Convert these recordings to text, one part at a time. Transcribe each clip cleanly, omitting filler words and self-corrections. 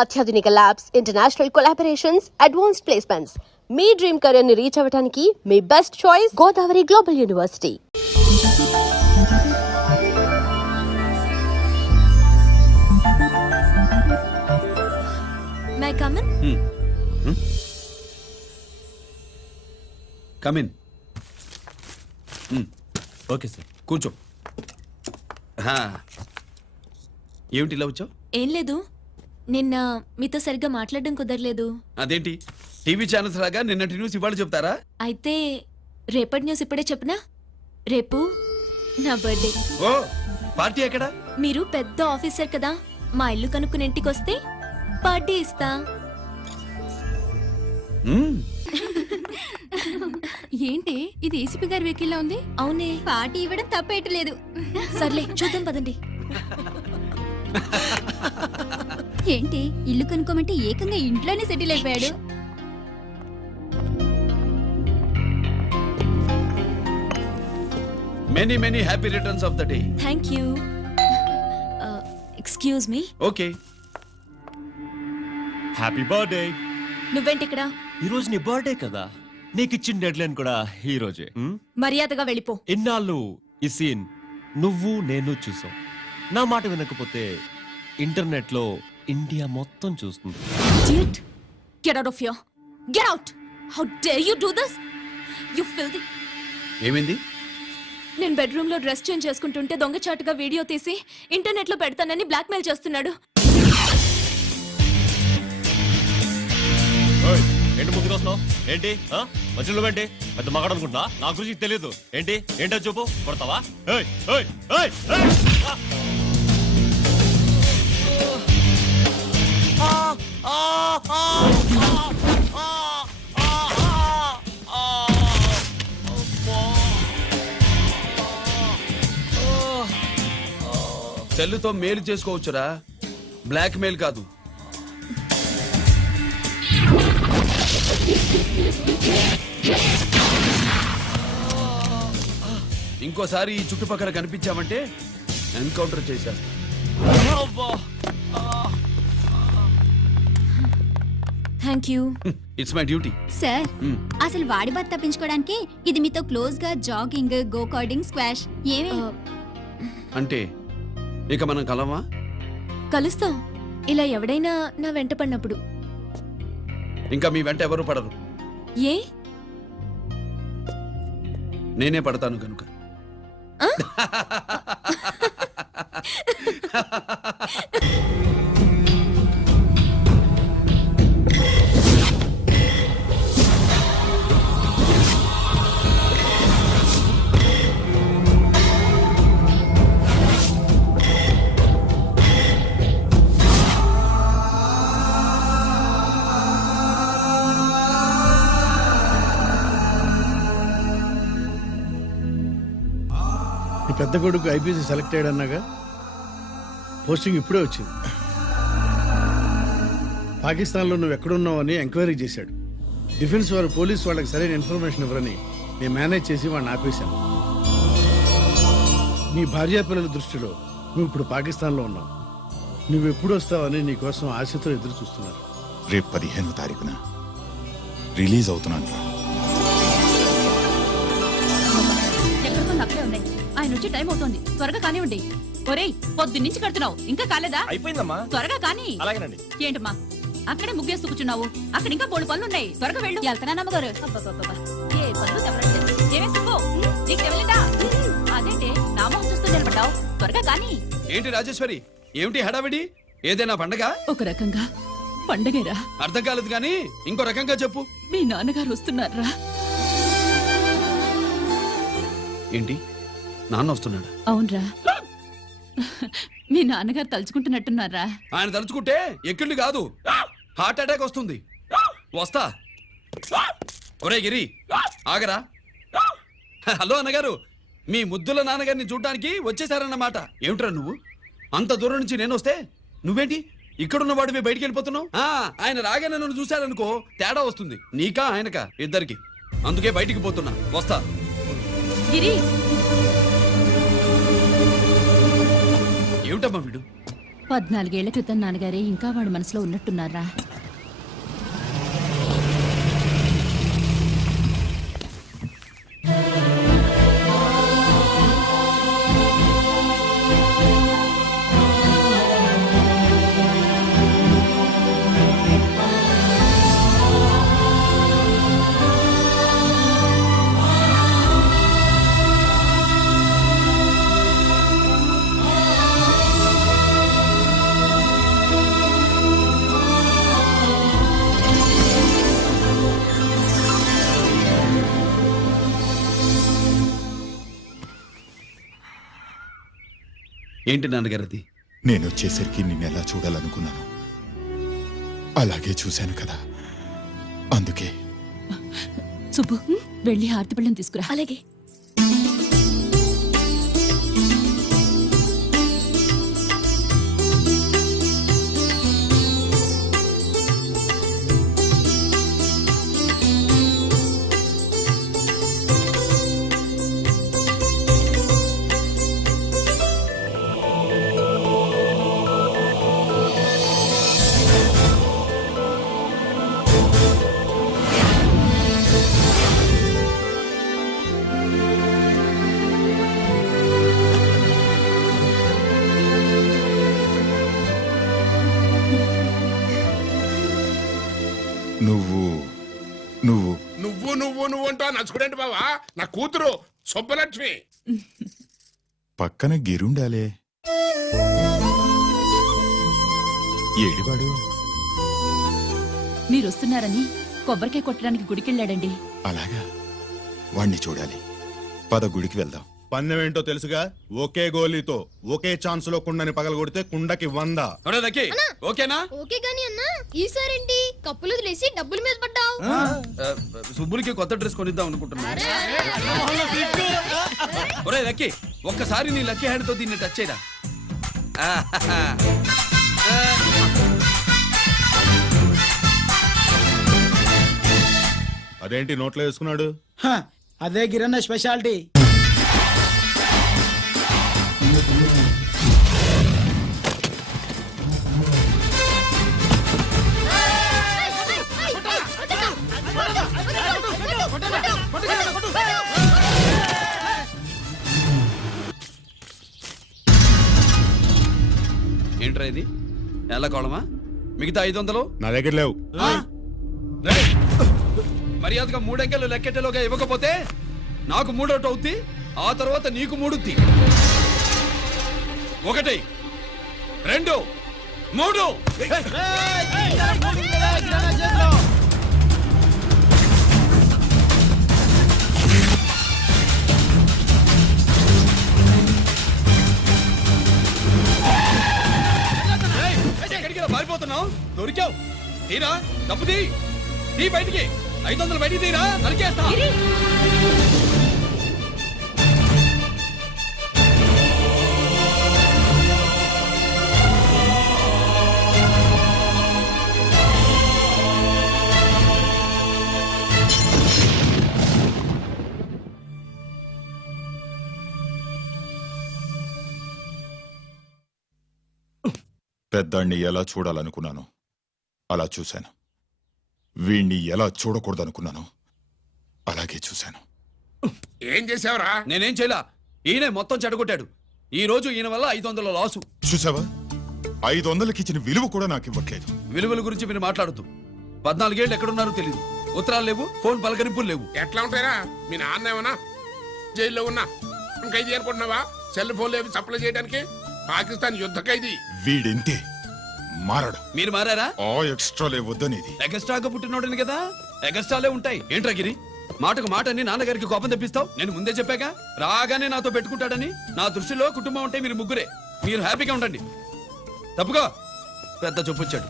అత్యాధునిక labs, international collaborations, advanced placements. మీ dream career ని రీచ్ అవ్వడానికి మీ best choice Godavari global university. May I come in? Come in. Okay sir, కూర్చో. ఏమిటి ఇలా వచ్చావు? ఏం లేదు, నిన్న మీతో సరిగ్గా మాట్లాడడం కుదరలేదు. అదేంటి, టీవీ ఛానల్స్ లాగా నిన్నటి న్యూస్ ఇవాళ చెప్తారా? అయితే రేపటి న్యూస్ ఇప్పుడే చెప్పనా? రేపు నా బర్త్డే. ఓ, పార్టీ ఎక్కడ? మీరు పెద్ద ఆఫీసర్ కదా, మా ఇల్లు కనుక్కుని ఇంటికి వస్తే పార్టీ ఇస్తా. ఏంటి ఇది ఏసీపీ గారి వెహికల్లా ఉంది? అవునే, పార్టీ ఇవ్వడం తప్పేయట్లేదు. సర్లే చూద్దాం పదండి. ఏంటి ఇల్లు కనుక్కోమంటే ఏకంగా ఇంట్లోనే సెటిల్ అయిపోయాడు. Many many happy returns of the day. Thank you. Excuse me. Okay. Happy birthday. నువ్వేంటి ఇక్కడ? ఈ రోజు నీ బర్త్డే కదా, నీకు ఇచ్చిన డెడ్ లైన్ కూడా ఈ రోజే. మర్యాదగా వెళ్ళిపో. ఇన్నాళ్ళు ఈ సీన్ నువ్వు నేను చూసాం. నా మాట వినకపోతే ఇంటర్నెట్ లో ఇండియా మొత్తం చూస్తుంది. Idiot! Get out of here! Get out! How dare you do this? You filthy! ఏమైంది? నేను బెడ్రూమ్ లో డ్రెస్ చేంజ్ చేసుకుంటుంటే దొంగచాటుగా వీడియో తీసి ఇంటర్నెట్ లో పెడతానని బ్లాక్మెయిల్ చేస్తున్నాడు. ఏంటి ముందుకు వస్తున్నావు? ఏంటి మధ్యలో ఏంటి? పెద్ద మగాడు అనుకుంటా, నా గురించి తెలియదు. ఏంటి ఏంటో చూపు, కొడతావా? సెల్లుతో మేలు చేసుకోవచ్చురా, బ్లాక్ మెయిల్ కాదు. ఇంకోసారి ఈ చుట్టుపక్కల కనిపించామంటే ఎన్కౌంటర్ చేసేస్తా. Thank you. It's my duty. Sir, అసలు వాడి బాధ తప్పించుకోవడానికి ఇది మీతో క్లోజ్ గా జాగింగ్, గో కార్డింగ్, స్క్వాష్ ఏమే అంటే ఇక మనం కలవా? కలుస్తాం, ఇలా ఎవడైనా నా వెంట పడినప్పుడు. ఇంకా మీ వెంట ఎవరు పడరు. ఏ? నేనే పడతాను కనుక. పెద్ద కొడుకు ఐపీసీ సెలెక్ట్ అయ్యాడన్నాగా, పోస్టింగ్ ఇప్పుడే వచ్చింది. పాకిస్తాన్లో నువ్వు ఎక్కడున్నావు అని ఎంక్వైరీ చేశాడు. డిఫెన్స్ వారు పోలీసు వాళ్ళకి సరైన ఇన్ఫర్మేషన్ ఇవ్వరని మేము మేనేజ్ చేసి వాడిని ఆపేశాను. నీ భార్యాపిల్లల దృష్టిలో నువ్వు ఇప్పుడు పాకిస్తాన్లో ఉన్నావు. నువ్వు ఎప్పుడు వస్తావని నీ కోసం ఆశతో ఎదురు చూస్తున్నారు. రేపు 15వ తారీఖున రిలీజ్ అవుతున్నాను. అక్కడే ఉన్నాయి, ఆయన వచ్చి టైం అవుతుంది, త్వరగా కానివ్వండి. ఒరేయ్, పొద్దున్నుంచి కడుతున్నావు, ఇంకా కాలేదా? అయిపోయిందమ్మా, త్వరగా కానీ. అలాగేనండి. ఏంటమ్మా అక్కడే ముగ్గేస్తూ కూర్చున్నావు? అక్కడ ఇంకా 3 పనులు ఉన్నాయి, త్వరగా వెళ్ళు. వెళ్తానా నమ్మగారు? ఏ పనులు తెవరండి. ఏమే సుబ్బు, నీకు తెవలేదా? అదేంటే నా మొహం చూస్తూ నిలబడ్డావు, త్వరగా కానీ. ఏంటి రాజేశ్వరి, ఏమిటి హడావిడి? ఏదైనా పండగ? ఒక రకంగా పండగేరా. అర్థం కాలేదు కానీ ఇంకో రకంగా చెప్పు. మీ నాన్నగారు వస్తున్నారా? ఏంటి, నాన్న వస్తున్నాడా? అవునరా, మీ నాన్నగారు తలుచుకుంటున్నట్టున్నారా? ఆయన తలుచుకుంటే ఎక్కిళ్ళు కాదు, హార్ట్ అటాక్ వస్తుంది. వస్తా. ఒరే గిరి, ఆగరా. హలో అన్నగారు, మీ ముద్దుల నాన్నగారిని చూడటానికి వచ్చేసారన్నమాట. ఏమిట్రా నువ్వు, అంత దూరం నుంచి నేను వస్తే నువ్వేంటి ఇక్కడున్న వాడివి బయటికి వెళ్ళిపోతున్నావు? ఆయన రాగానే నన్ను చూశారనుకో తేడా వస్తుంది, నీకా ఆయనకా ఇద్దరికి. అందుకే బయటికి పోతున్నా, వస్తా. గిరి, ఏమిటమ్మా వీడు, 14 క్రితం నాన్నగారే ఇంకా వాడి మనసులో ఉన్నట్టున్నారా? ఏంటి నాన్నగారు అది? నేను వచ్చేసరికి నిన్నెలా చూడాలనుకున్నాను అలాగే చూశాను కదా, అందుకే. సుబ్బు, వెళ్ళి హారతి పళ్ళని తీసుకురా. అలాగే. నువ్వు నువ్వు నువ్వు నువ్వు నువ్వు అంటూ నచ్చుకునేంటి బావా? నా కూతురు సుబ్బలక్ష్మి. పక్కన గిరుండాలే. ఏడివాడు? మీరు వస్తున్నారని కొబ్బరికాయ కొట్టడానికి గుడికెళ్ళాడండి. అలాగా, వాణ్ణి చూడాలి. పద, గుడికి వెళ్దాం. పందెం ఏంటో తెలుసుగా? ఒకే గోలీతో ఒకే ఛాన్స్ లో కుండని పగలగొడితే కుండకి 100. ఒరే లక్కీ, ఓకేనా? ఓకే గాని అన్నా, ఈసారేంటి కప్పులు వదిలేసి డబ్బుల మీద పడ్డావు? సుబ్బులకి కొత్త డ్రెస్ కొనిద్దాం అనుకుంటున్నా. ఒరే లక్కీ, ఒక్కసారి నీ లక్కీ హ్యాండ్ తో దీన్ని టచ్ చేయరా. అదేంటి నోట్లో వేసుకున్నాడు? అదే గిరన్న స్పెషాలిటీ. ఏంట్రా ఇది? ఎలా కోళమా? మిగతా 500 నా దగ్గర లేవు. రేయ్, మర్యాదగా 3 అంకెలు లెక్కెట్టలోగా ఇవ్వకపోతే నాకు 3 అవుద్ది, ఆ తర్వాత నీకు 3. 1 2 3. ఎక్కడికి పారిపోతున్నావు? దొరికావు. తీరా డబ్బు తీ బయటికి. 500 బయటికి తీరా, నరికేస్తా. పెద్దాన్ని ఎలా చూడాలనుకున్నాను అలా చూశాను. వీణ్ణి ఎలా చూడకూడదనుకున్నాను అలాగే చూశాను. ఏం చేసావురా? నేనేం చేయలా, ఈయనే మొత్తం చెడగొట్టాడు. ఈ రోజు ఈయన వల్ల 500 లాసు. చూసావా, 500కి ఇచ్చిన విలువ కూడా నాకు ఇవ్వట్లేదు. విలువల గురించి మీరు మాట్లాడుతూ 14 ఏళ్ళు ఎక్కడున్నారో తెలియదు. ఉత్తరాలు లేవు, ఫోన్ పలకరింపులు లేవు. ఎట్లా ఉంటాయిరా? మీ నాన్న ఏమన్నా జైల్లో ఉన్నా ఖైదీ అనుకుంటున్నావా? సెల్ ఫోన్ లేవు సప్లై చేయడానికి. పాకిస్తాన్ యుద్ధ ఖైదీ. వీడింతే, మారడు. మీరు మారారా? ఆ ఎక్స్ట్రాలే వద్దనేది. ఎగస్ట్రాగా పుట్టినోడని కదా, ఎగస్ట్రాలే ఉంటాయి. ఏంట్రా గిరి, మాటకు మాట అని నాన్నగారికి కోపం తెప్పిస్తావు? నేను ముందే చెప్పాగా, రాగానే నాతో పెట్టుకుంటాడని. నా దృష్టిలో కుటుంబం అంటే మీరు ముగ్గురే. మీరు హ్యాపీగా ఉండండి. తప్పుగా పెద్ద చొప్పొచ్చాడు.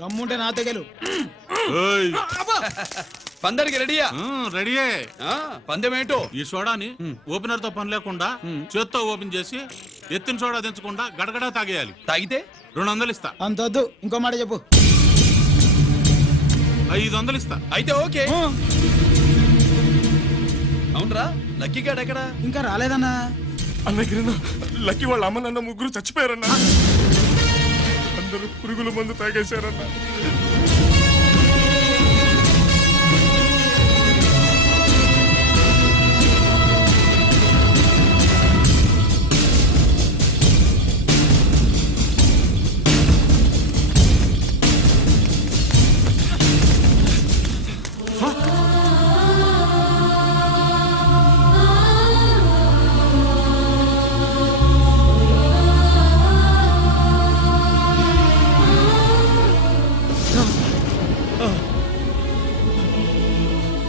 దమ్ముంటే నా తెగలు. పందరికి రెడీయా? రెడీయే. పందెమేంటో? ఈ సోడాని ఓపెనర్ తో పని లేకుండా చేత్తో ఓపెన్ చేసి ఎత్తిన సోడా దించకుండా గడగడా తాగేయాలి. తాగితే 200 ఇస్తా. అంతొద్దు, ఇంకో మాట చెప్పు. 500 ఇస్తా. అయితే ఓకే. అవునరా, లక్కీ గాడు ఎక్కడా? ఇంకా రాలేదన్నా. అన్నగిరిన లక్కీ వాళ్ళ అమ్మ నాన్న ముగ్గురు చచ్చిపోయారన్నా. అందరూ పురుగుల మందు తాగేశారన్నా.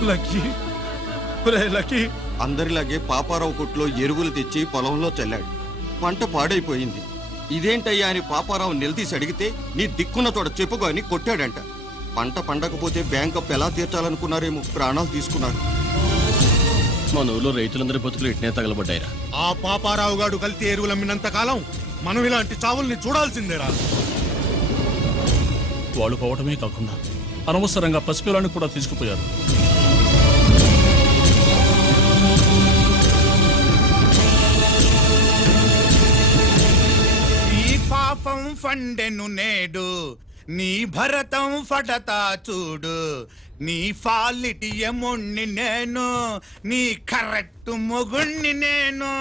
లక్కీ లక్కీ అందరిలాగే పాపారావు కొట్లో ఎరువులు తెచ్చి పొలంలో చల్లాడు. పంట పాడైపోయింది. ఇదేంటయ్యా అని పాపారావు నిలదీసి అడిగితే నీ దిక్కున్న తోడ చెప్పుకో అని కొట్టాడంట. పంట పండకపోతే బ్యాంక్ అప్పు ఎలా తీర్చాలనుకున్నారేమో ప్రాణాలు తీసుకున్నారు. మన ఊళ్ళో రైతులందరి బతుకులు ఇట్నే తగలబడ్డాయిరా. ఆ పాపారావు గాడు కల్తీ ఎరువులు అమ్మినంత కాలం మనం ఇలాంటి చావుల్ని చూడాల్సిందేరా. వాళ్ళు పోవటమే కాకుండా అనవసరంగా పసిపిల్లాన్ని కూడా తీసుకుపోయారు. ఈ పాపం ఫండెను నేడు నీ భరతం ఫడతా చూడు. నీ ఫాలిటి ఎముణ్ణి నేను, నీ కరెక్ట్ మొగుణ్ణి నేను.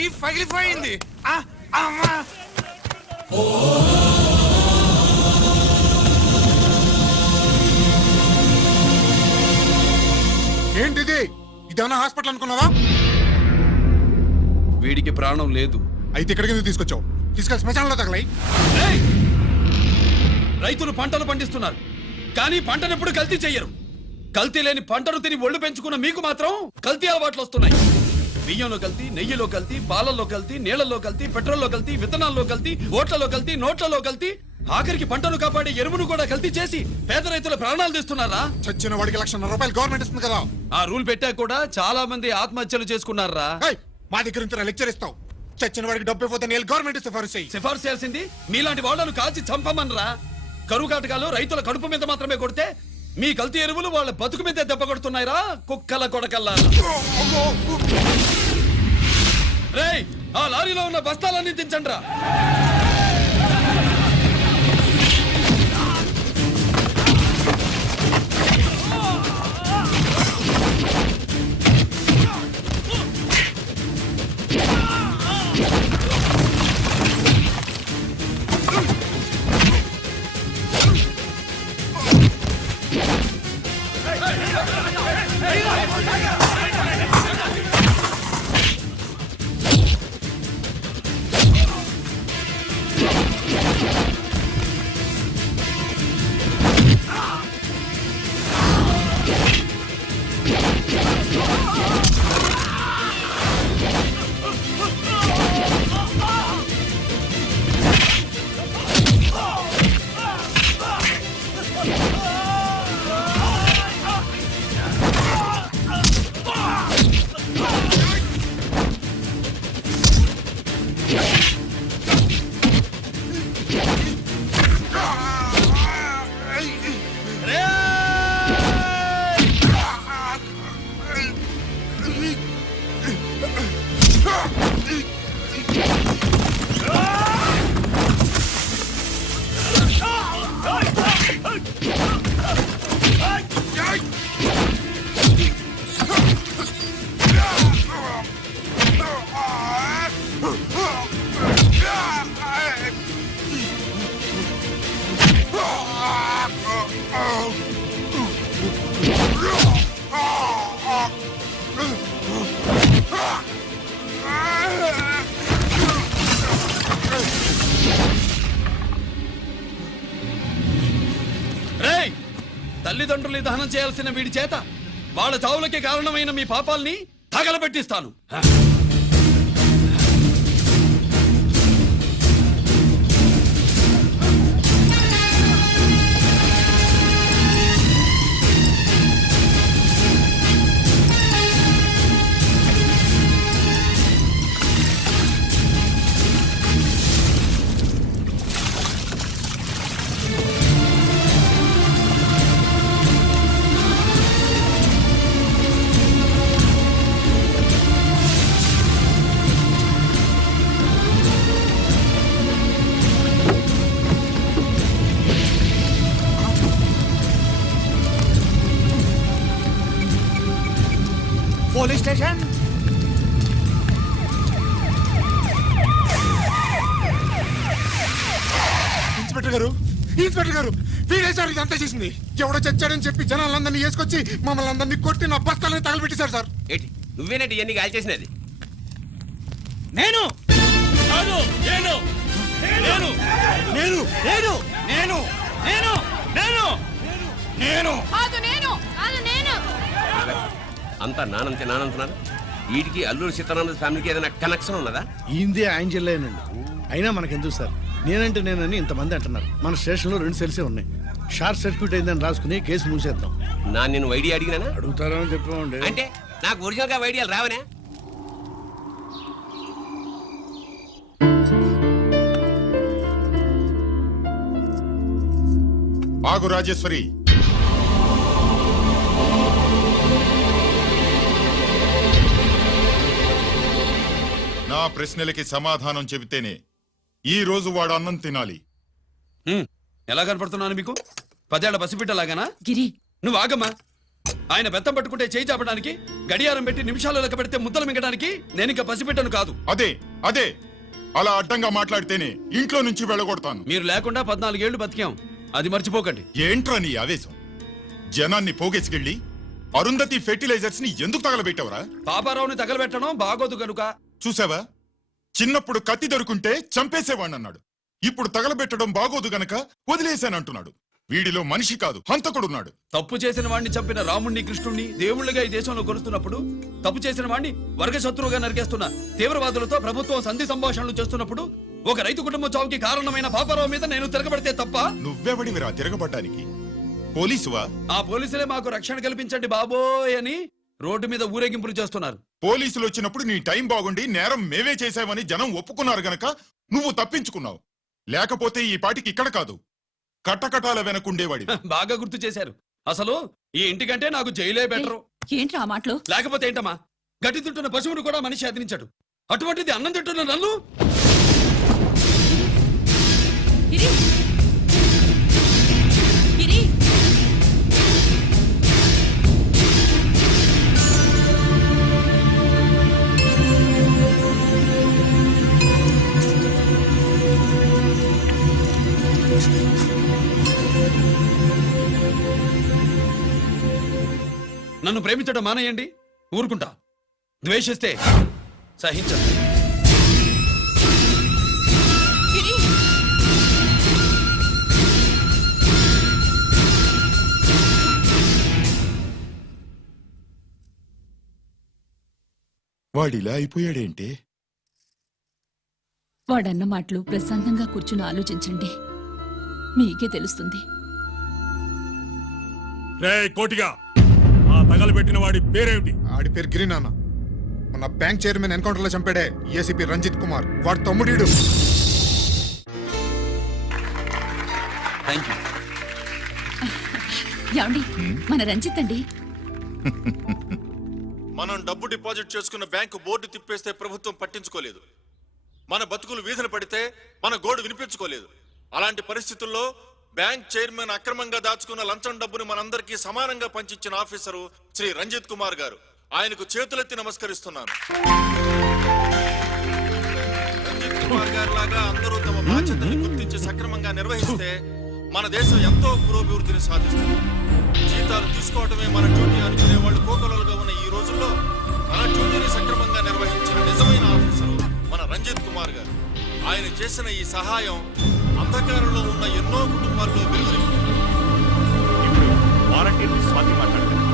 ఈ పగిలిపోయింది. అమ్మా ఏంటిది? ఇదేమన్నా హాస్పిటల్ అనుకున్నావా? వీడికి ప్రాణం లేదు. అయితే ఇక్కడికి ఎందుకు తీసుకొచ్చావు? తీసుకెళ్ళి శ్మశానంలో తగలై. ఏయ్! రైతులు పంటలు పండిస్తున్నారు, కానీ పంటనెప్పుడు కల్తీ చెయ్యరు. కల్తీ లేని పంటను తిని ఒళ్ళు పెంచుకున్న మీకు మాత్రం కల్తీ అలవాట్లు వస్తున్నాయి. బియ్యంలో కల్తీ, నెయ్యిలో కల్తీ, పాలల్లో కల్తీ, నీళ్లలో కల్తీ, పెట్రోల్లో కల్తీ, విత్తనాల్లో కల్తీ, ఓట్లలో కల్తీ, నోట్లలో కల్తీ, ఆఖరికి పంటను కాపాడే ఎరువును కూడా కల్తీ చేసి పేద రైతుల ప్రాణాలు తీస్తున్నారా? చచ్చిన వాడికి ₹1,00,000 గవర్నమెంట్ ఇస్తుంది కదా. ఆ రూల్ పెట్టా కూడా చాలా మంది ఆత్మహత్యలు చేసుకున్నారా? మా దగ్గర ఇంత లెక్చర్ ఇస్తావు. చచ్చిన వాడికి డబ్బు ఇవ్వతే నేను గవర్నమెంట్ సిఫారసు సిఫార్సు చేయాల్సింది మీలాంటి వాళ్ళను కాల్చి చంపమనరా? కరువు కాటకాలు రైతుల కడుపు మీద మాత్రమే కొడితే మీ కల్తీ ఎరువులు వాళ్ళ బతుకు మీద దెబ్బ కొడుతున్నాయిరా కుక్కల కొడకల్లా. రేయ్, ఆ లారీలో ఉన్న బస్తాలన్నీ దించండ్రా. తల్లిదండ్రుల్ని దహనం చేయాల్సిన వీడి చేత వాళ్ళ చావులకి కారణమైన మీ పాపాల్ని తగలబెట్టిస్తాను. Police station. ఇన్స్పెక్టర్ గారు, ఇన్స్పెక్టర్ గారు, వీడే సార్ ఇదంతా చేసింది. ఎవడో చచ్చాడని చెప్పి జనాలందరినీ వేసుకొచ్చి మమ్మల్ని అందరినీ కొట్టి నా బస్తాలని తగలబెట్టేశారు సార్. ఏంటి నువ్వేనండి ఇవన్నీ గాలి చేసినది? నేను కాదు, నేను నేను నేను నేను నేను నేను నేను నేను కాదు నేను కాదు నేను అంతా నానంటున్నాను. వీడికి అల్లూరు సీతారామరాజు ఫ్యామిలీకి ఏదైనా కనెక్షన్ ఉన్నదా? ఈందే ఆయన జిల్లానండి. అయినా మనకెందుకు సార్, నేనంటే నేనని ఇంతమంది అంటున్నారు. మన స్టేషన్లో 2 సెల్సే ఉన్నాయి. షార్ట్ సర్క్యూట్ అయిందని రాసుకుని కేసు మూసేద్దాం. నేను వైడి అడిగినా అడుగుతారో అని చెప్పామండి. అంటే నాకు ఒరిజినల్ గా వైడియాలు రావనే? ఆగు రాజేశ్వరి, నా ప్రశ్నలకి సమాధానం చెబితేనే ఈ రోజు వాడు అన్నం తినాలి. ఎలా కనపడుతున్నాను మీకు? 10 ఏళ్ల పసిబిడ్డలాగానా? గిరి నువ్వు ఆగమ్మా. ఆయన బెత్తం పట్టుకుంటే చేయి చాపడానికి, గడియారం పెట్టి నిమిషాలు లెక్క పెడితే ముద్దలు మింగడానికి నేను ఇంకా పసిబిడ్డను కాదు. అదే అదే అలా అడ్డంగా మాట్లాడితేనే ఇంట్లో నుంచి వెళ్ళగొడతాను. మీరు లేకుండా 14 ఏళ్లు బతికాం, అది మర్చిపోకండి. ఏంట్రా నీ ఆవేశం? జనాన్ని పోగేసుకెళ్ళి అరుంధతి ఫెర్టిలైజర్స్ ని ఎందుకు తగలబెట్టావరా? పాపారావుని తగలబెట్టడం బాగోదు గనుక. చూసావా, చిన్నప్పుడు కత్తి దొరుకుంటే చంపేసేవాణ్ణన్నాడు. ఇప్పుడు తగలబెట్టడం బాగోదు గనక వదిలేశానంటున్నాడు. వీడిలో మనిషి కాదు, హంతకుడున్నాడు. తప్పు చేసిన వాడిని చంపిన రాముణ్ణి, కృష్ణుణ్ణి దేవుళ్ళుగా ఈ దేశంలో కొలుస్తున్నప్పుడు, తప్పు చేసిన వాడిని వర్గశత్రువుగా నరికేస్తున్న తీవ్రవాదులతో ప్రభుత్వం సంధి సంభాషణలు చేస్తున్నప్పుడు, ఒక రైతు కుటుంబం చావుకి కారణమైన పాపారావు మీద నేను తిరగబడితే తప్ప? నువ్వెవడివిరా తిరగబడ్డానికి? పోలీసువా? ఆ పోలీసులే మాకు రక్షణ కల్పించండి బాబోయ్ అని రోడ్డు మీద ఊరేగింపులు చేస్తున్నారు. పోలీసులు వచ్చినప్పుడు నీ టైం బాగుండి నేరం మేమే చేశామని జనం ఒప్పుకున్నారు గనక నువ్వు తప్పించుకున్నావు. లేకపోతే ఈ పాటికి ఇక్కడ కాదు, కట్టకటాల వెనకుండేవాడి. బాగా గుర్తు చేశారు. అసలు ఈ ఇంటికంటే నాకు జైలే బెటరు. ఏంట్రా ఆ మాటలు? లేకపోతే ఏంటమ్మా, గడ్డి తింటున్న పశువును కూడా మనిషి అదిలించాడు. అటువంటిది అన్నం తింటున్న నన్ను? గిరి గిరి నన్ను ప్రేమించడం మానేయండి, ఊరుకుంటా. ద్వేషిస్తే సహించండి. గిరి వాడిలా అయిపోయాడేంటి? వాడన్న మాటలు ప్రశాంతంగా కూర్చుని ఆలోచించండి, మీకే తెలుస్తుంది. రే కోటిగా, ఆ తగలబెట్టిన వాడి పేరేమిటి? ఆడి పేరు గిరి నాన్న. మన బ్యాంక్ చైర్మన్ ఎన్కౌంటర్ లో చంపాడే ఏసీపీ రంజిత్ కుమార్, వాడి తమ్ముడీడు. Thank you. ఏమండి, మన రంజిత్ అండి. మనం డబ్బు డిపాజిట్ చేసుకున్న బ్యాంకు బోర్డు తిప్పేస్తే ప్రభుత్వం పట్టించుకోలేదు. మన బతుకులు వీధన పడితే మన గోడు వినిపించుకోలేదు. అలాంటి పరిస్థితుల్లో బ్యాంక్ చైర్మన్ అక్రమంగా దాచుకున్న లంచం డబ్బుని మనందరికీ సమానంగా పంచించిన ఆఫీసరు శ్రీ రంజిత్ కుమార్ గారు. ఆయనకు చేతులెత్తి నమస్కరిస్తున్నాను. రంజిత్ కుమార్ గారి లాగా అందరూ తమ బాధ్యతను గుర్తించి సక్రమంగా నిర్వహిస్తే మన దేశం ఎంతో పురోభివృద్ధిని సాధిస్తుంది. జీతాలు తీసుకోవటమే మన డ్యూటీ అనుకునే వాళ్ళు కోకొలలుగా ఉన్న ఈ రోజుల్లో మన డ్యూటీని సక్రమంగా నిర్వహించిన నిజమైన ఆఫీసరు మన రంజిత్ కుమార్ గారు. ఆయన చేసిన ఈ సహాయం అంధకారంలో ఉన్న ఎన్నో కుటుంబాల్లో వెలుగునింపింది. ఇప్పుడు వాలంటీర్లు స్వాతి మాట్లాడతారు.